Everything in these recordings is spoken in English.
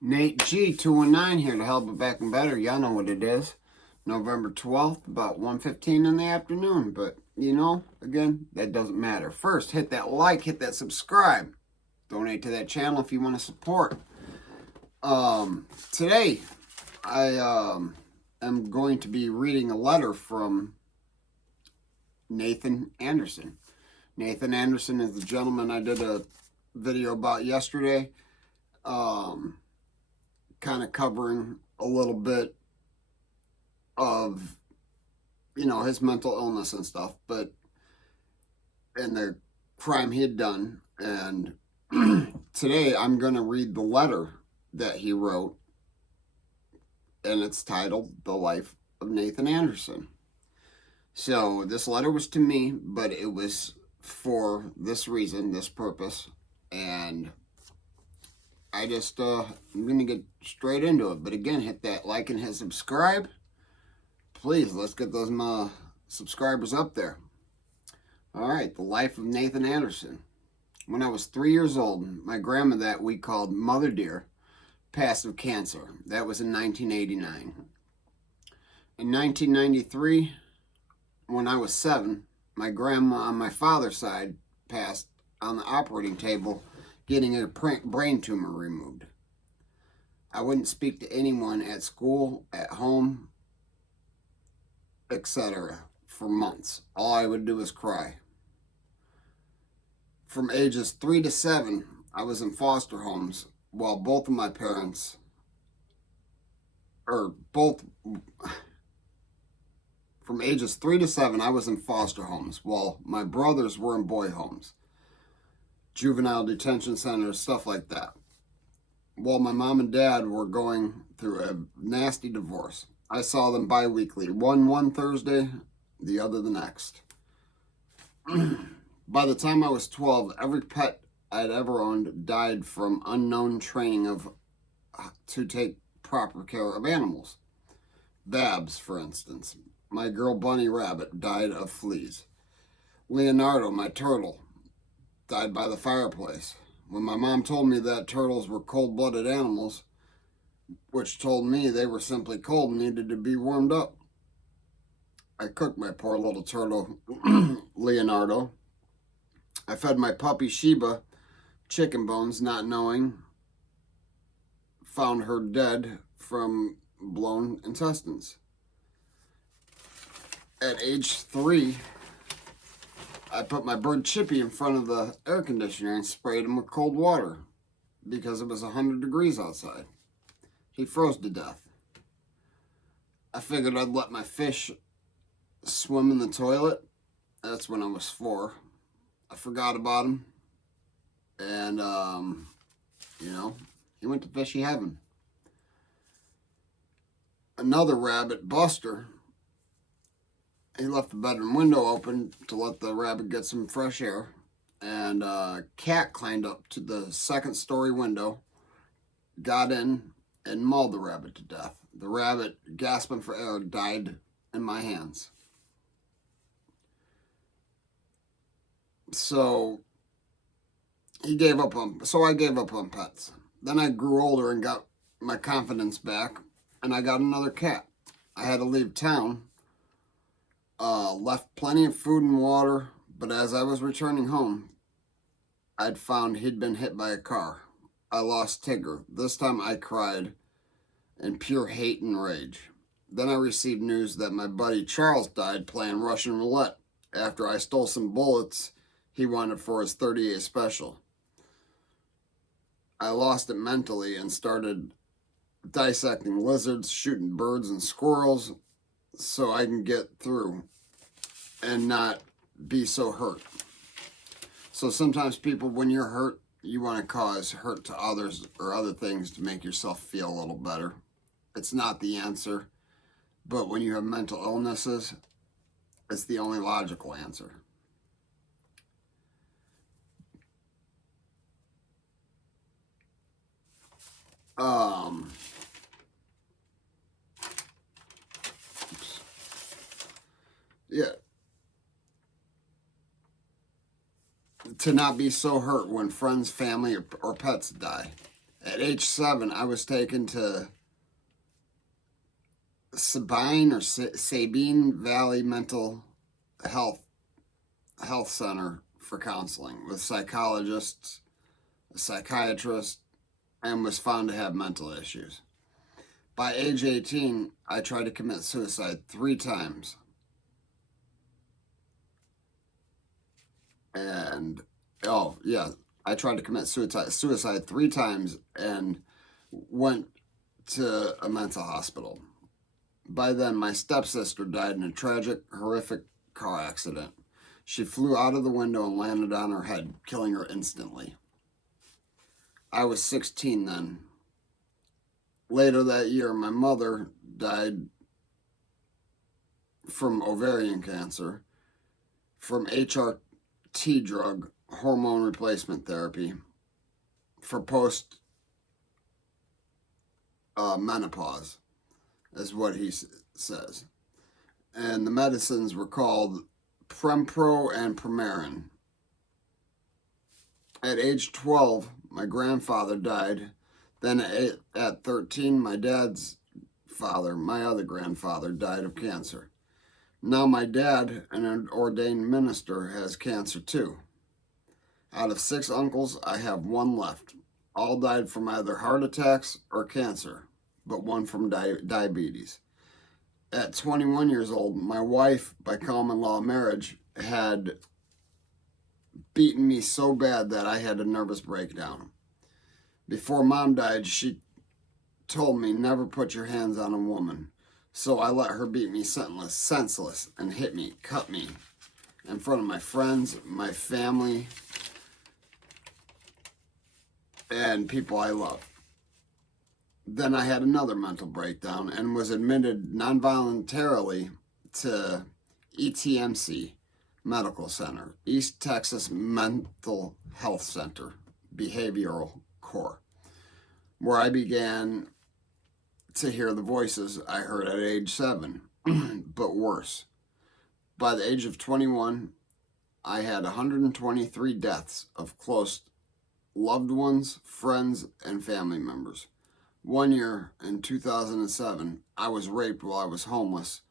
Nate G219 here to help it back and better. Y'all know what it is. November 12th, about 1:15 in the afternoon. But, you know, again, that doesn't matter. First, hit that like, hit that subscribe. Donate to that channel if you want to support. Today, I am going to be reading a letter from Nathan Anderson. Nathan Anderson is the gentleman I did a video about yesterday. Kind of covering a little bit of, you know, his mental illness and stuff, and the crime he had done. And today I'm going to read the letter that he wrote, and it's titled The Life of Nathan Anderson. So this letter was to me, but it was for this reason, this purpose, and I just, I'm going to get straight into it. But again, hit that like and hit subscribe. Please, let's get those subscribers up there. All right, The Life of Nathan Anderson. When I was 3 years old, my grandma that we called Mother Dear passed of cancer. That was in 1989. In 1993, when I was 7, my grandma on my father's side passed on the operating table, getting a brain tumor removed. I wouldn't speak to anyone at school, at home, etc. for months. All I would do was cry. From ages 3 to 7, I was in foster homes while both of my parents, from ages 3 to 7, I was in foster homes while my brothers were in boy homes, juvenile detention centers, stuff like that. While my mom and dad were going through a nasty divorce. I saw them bi-weekly, one Thursday, the other the next. By the time I was 12, every pet I'd ever owned died from unknown training to take proper care of animals. Babs, for instance. My girl Bunny Rabbit died of fleas. Leonardo, my turtle, died by the fireplace. When my mom told me that turtles were cold-blooded animals, which told me they were simply cold and needed to be warmed up, I cooked my poor little turtle, Leonardo. I fed my puppy Sheba chicken bones, not knowing, found her dead from blown intestines. At age 3, I put my bird Chippy in front of the air conditioner and sprayed him with cold water because it was 100 degrees outside. He froze to death. I figured I'd let my fish swim in the toilet. That's when I was 4. I forgot about him. And, you know, he went to fishy heaven. Another rabbit, Buster, he left the bedroom window open to let the rabbit get some fresh air. And a cat climbed up to the second-story window, got in, and mauled the rabbit to death. The rabbit, gasping for air, died in my hands. So I gave up on pets. Then I grew older and got my confidence back, and I got another cat. I had to leave town. Left plenty of food and water, but as I was returning home, I'd found he'd been hit by a car. I lost Tigger. This time I cried in pure hate and rage. Then I received news that my buddy Charles died playing Russian roulette after I stole some bullets he wanted for his 38 special. I lost it mentally and started dissecting lizards, shooting birds and squirrels so I can get through and not be so hurt. So sometimes people, when you're hurt, you want to cause hurt to others or other things to make yourself feel a little better. It's not the answer, but when you have mental illnesses, it's the only logical answer. Yeah. to not be so hurt when friends, family, or pets die. At age 7, I was taken to Sabine Valley Mental Health Center for counseling with psychologists, a psychiatrist, and was found to have mental issues. By age 18, I tried to commit suicide 3 times. And, I tried to commit suicide 3 times and went to a mental hospital. By then, my stepsister died in a tragic, horrific car accident. She flew out of the window and landed on her head, killing her instantly. I was 16 then. Later that year, my mother died from ovarian cancer, from HRT drug, hormone replacement therapy, for post menopause, is what he says. And the medicines were called Prempro and Premarin. At age 12, my grandfather died. Then at 13, my dad's father, my other grandfather, died of cancer. Now my dad, an ordained minister, has cancer too. Out of 6 uncles, I have 1 left. All died from either heart attacks or cancer, but 1 from diabetes. At 21 years old, my wife, by common law marriage, had beaten me so bad that I had a nervous breakdown. Before Mom died, she told me never put your hands on a woman. So I let her beat me senseless, and hit me, cut me, in front of my friends, my family, and people I love. Then I had another mental breakdown and was admitted non-voluntarily to ETMC Medical Center, East Texas Mental Health Center, Behavioral Core, where I began to hear the voices I heard at age 7, but worse. By the age of 21, I had 123 deaths of close loved ones, friends, and family members. 1 year, in 2007, I was raped while I was homeless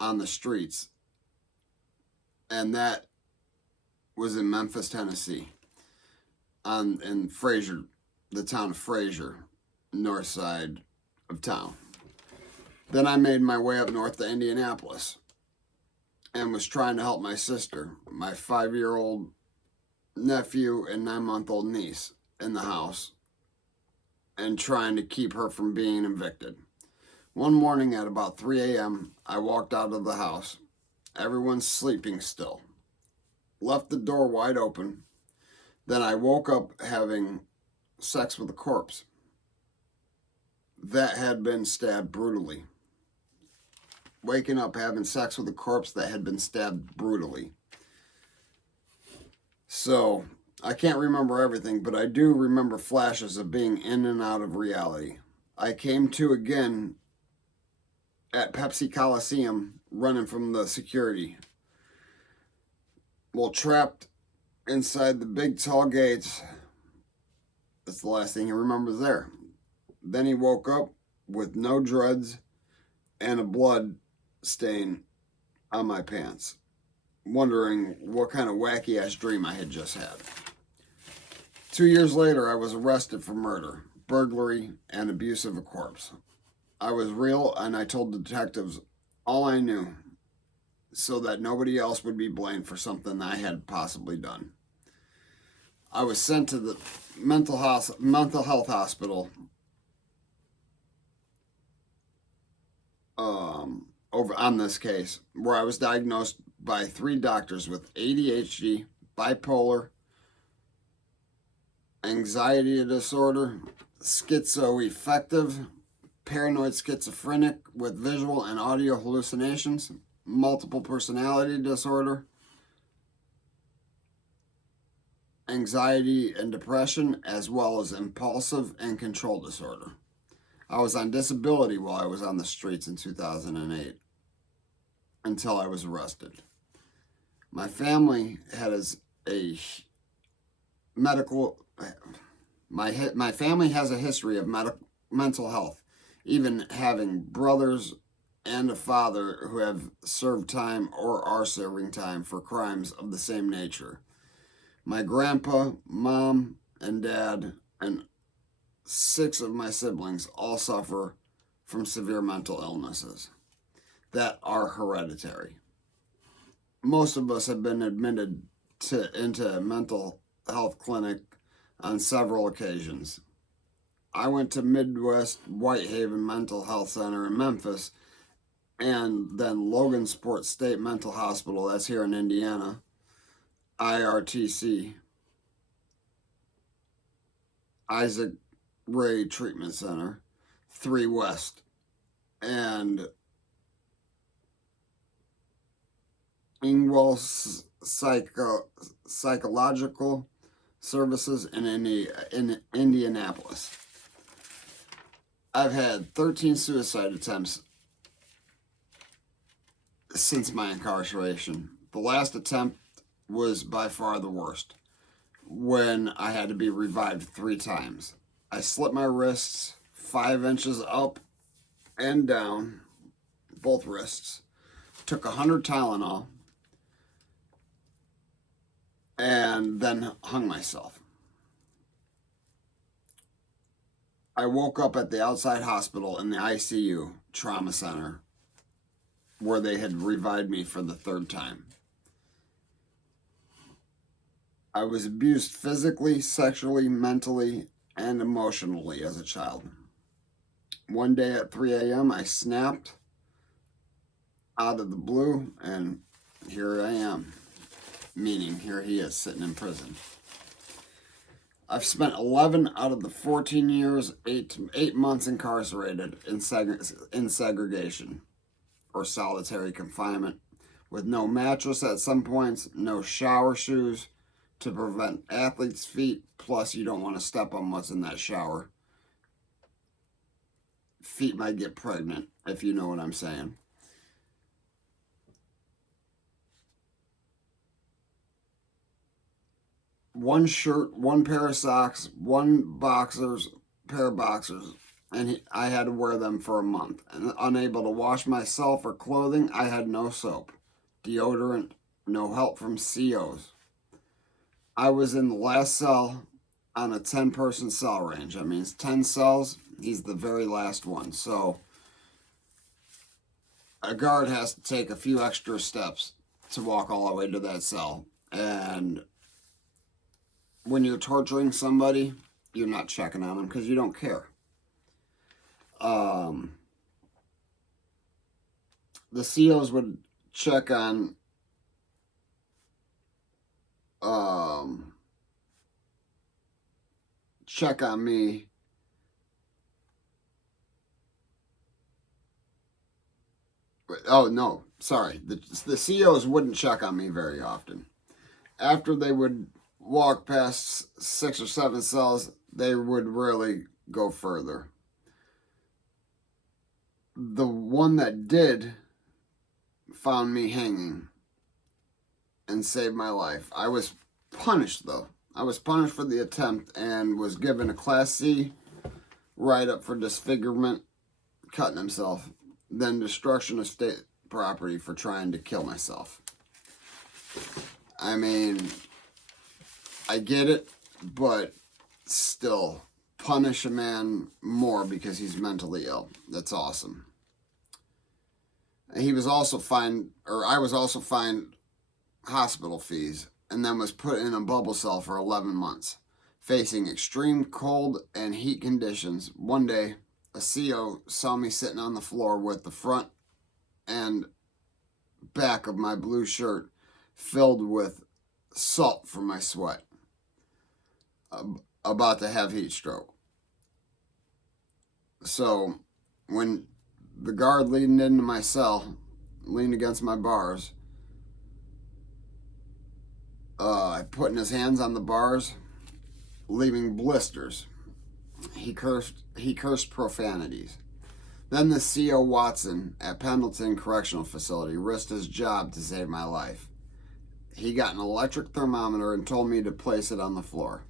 on the streets, and that was in Memphis, Tennessee, in Fraser, the town of Fraser, north side of town. Then I made my way up north to Indianapolis and was trying to help my sister, my 5-year-old nephew and 9-month-old niece in the house, and trying to keep her from being evicted. One morning at about 3 a.m., I walked out of the house. Everyone's sleeping still. Left the door wide open. Then I woke up having sex with a corpse that had been stabbed brutally. Waking up having sex with a corpse that had been stabbed brutally. So, I can't remember everything, but I do remember flashes of being in and out of reality. I came to again at Pepsi Coliseum, running from the security. Well, trapped inside the big tall gates. That's the last thing he remembers there. Then he woke up with no dreads and a blood stain on my pants, wondering what kind of wacky ass dream I had just had. 2 years later, I was arrested for murder, burglary, and abuse of a corpse. I was real, and I told detectives all I knew so that nobody else would be blamed for something I had possibly done. I was sent to the mental health hospital over on this case, where I was diagnosed by 3 doctors with ADHD, bipolar, anxiety disorder, schizoaffective, paranoid schizophrenic with visual and audio hallucinations, multiple personality disorder, anxiety and depression, as well as impulsive and control disorder. I was on disability while I was on the streets in 2008 until I was arrested. My family had a medical. My family has a history of mental health, even having brothers and a father who have served time or are serving time for crimes of the same nature. My grandpa, mom, and dad, and 6 of my siblings all suffer from severe mental illnesses that are hereditary. Most of us have been admitted into a mental health clinic on several occasions. I went to Midwest Whitehaven Mental Health Center in Memphis, and then Logansport State Mental Hospital, that's here in Indiana, IRTC, Isaac Ray Treatment Center, 3 West, and Ingwell Psychological Services in Indianapolis. I've had 13 suicide attempts since my incarceration. The last attempt was by far the worst, when I had to be revived 3 times. I slit my wrists 5 inches up and down, both wrists, took 100 Tylenol, and then hung myself. I woke up at the outside hospital in the ICU trauma center where they had revived me for the 3rd time. I was abused physically, sexually, mentally, and emotionally as a child. One day at 3 a.m., I snapped out of the blue, and here I am. Meaning, here he is sitting in prison. I've spent 11 out of the 14 years, 8 months incarcerated in segregation or solitary confinement, with no mattress at some points, no shower shoes to prevent athletes' feet, plus you don't want to step on what's in that shower. Feet might get pregnant, if you know what I'm saying. One shirt, 1 pair of socks, 1 pair of boxers, and I had to wear them for a month. And unable to wash myself or clothing, I had no soap, deodorant, no help from COs. I was in the last cell on a 10-person cell range. That means 10 cells, he's the very last one. So a guard has to take a few extra steps to walk all the way to that cell. And when you're torturing somebody, you're not checking on them because you don't care. The COs would check on me. Oh, no, sorry. The COs wouldn't check on me very often. After they would walk past 6 or 7 cells, they would really go further. The one that did found me hanging and saved my life. I was punished, though. I was punished for the attempt and was given a Class C write-up for disfigurement, cutting himself, then destruction of state property for trying to kill myself. I mean, I get it, but still, punish a man more because he's mentally ill. That's awesome. He was also fined, or I was also fined hospital fees, and then was put in a bubble cell for 11 months, facing extreme cold and heat conditions. One day, a CO saw me sitting on the floor with the front and back of my blue shirt filled with salt from my sweat, about to have heat stroke. So when the guard leading into my cell leaned against my bars, putting his hands on the bars, leaving blisters. He cursed profanities. Then the CO Watson at Pendleton Correctional Facility risked his job to save my life. He got an electric thermometer and told me to place it on the floor.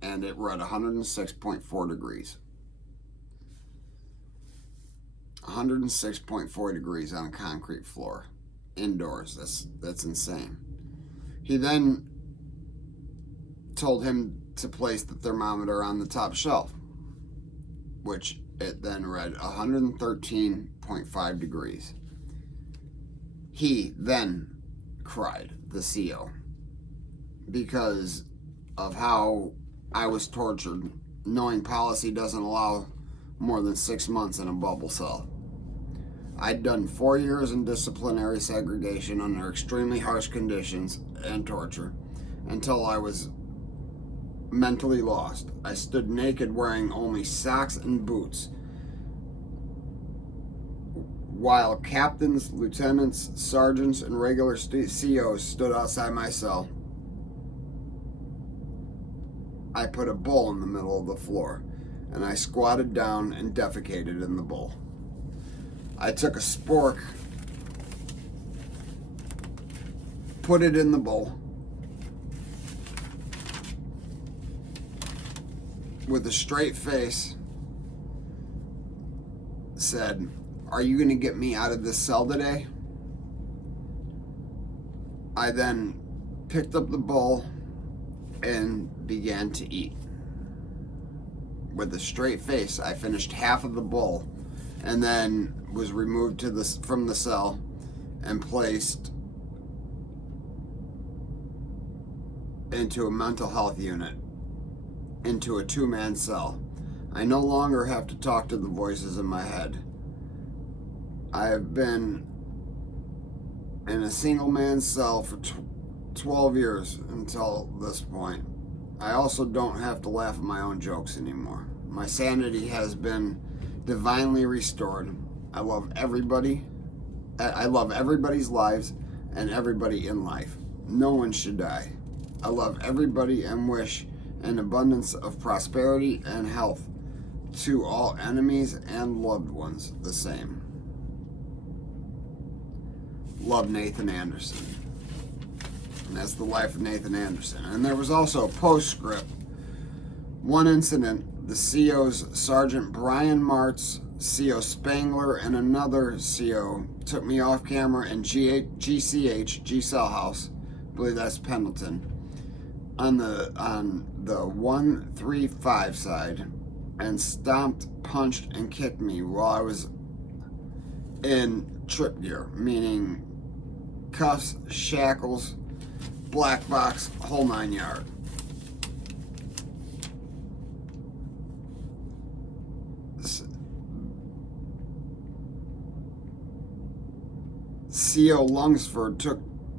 And it read 106.4 degrees. 106.4 degrees on a concrete floor. Indoors. That's insane. He then told him to place the thermometer on the top shelf, which it then read 113.5 degrees. He then cried, the CO, because of how I was tortured, knowing policy doesn't allow more than 6 months in a bubble cell. I'd done 4 years in disciplinary segregation under extremely harsh conditions and torture until I was mentally lost. I stood naked wearing only socks and boots, while captains, lieutenants, sergeants, and regular COs stood outside my cell. I put a bowl in the middle of the floor, and I squatted down and defecated in the bowl. I took a spork, put it in the bowl, with a straight face, said, "Are you going to get me out of this cell today?" I then picked up the bowl and began to eat. With a straight face, I finished half of the bowl and then was removed from the cell and placed into a mental health unit, into a 2-man cell. I no longer have to talk to the voices in my head. I have been in a single man cell for 12 years until this point. I also don't have to laugh at my own jokes anymore. My sanity has been divinely restored. I love everybody. I love everybody's lives and everybody in life. No one should die. I love everybody and wish an abundance of prosperity and health to all enemies and loved ones the same. Love, Nathan Anderson. And that's the life of Nathan Anderson. And there was also a postscript. One incident, the CO's Sergeant Brian Martz, CO Spangler, and another CO took me off camera in GCH, G Cell House, I believe that's Pendleton, on the 135 side, and stomped, punched, and kicked me while I was in trip gear, meaning cuffs, shackles, black box, whole 9 yards. CO Lungsford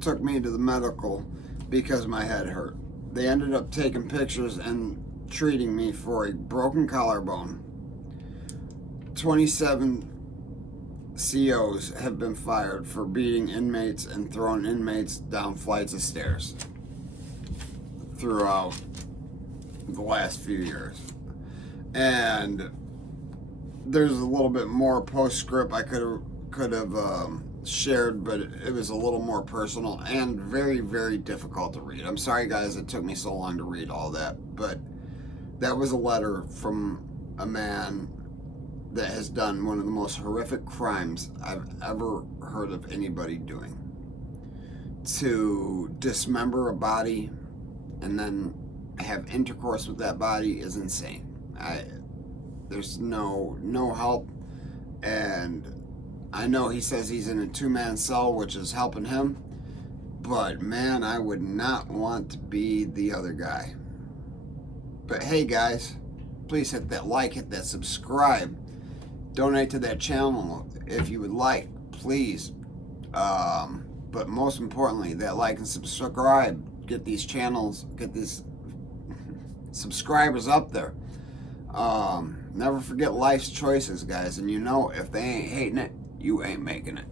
took me to the medical because my head hurt. They ended up taking pictures and treating me for a broken collarbone. 27 COs have been fired for beating inmates and throwing inmates down flights of stairs throughout the last few years. And there's a little bit more postscript I could have shared, but it was a little more personal and very, very difficult to read. I'm sorry, guys, it took me so long to read all that, but that was a letter from a man that has done one of the most horrific crimes I've ever heard of anybody doing. To dismember a body and then have intercourse with that body is insane. There's no help, and I know he says he's in a 2-man cell, which is helping him, but man, I would not want to be the other guy. But hey, guys, please hit that like, hit that subscribe, donate to that channel if you would like, please. But most importantly, that like and subscribe, get these channels, get these subscribers up there. Never forget life's choices, guys, and you know, if they ain't hating it, you ain't making it.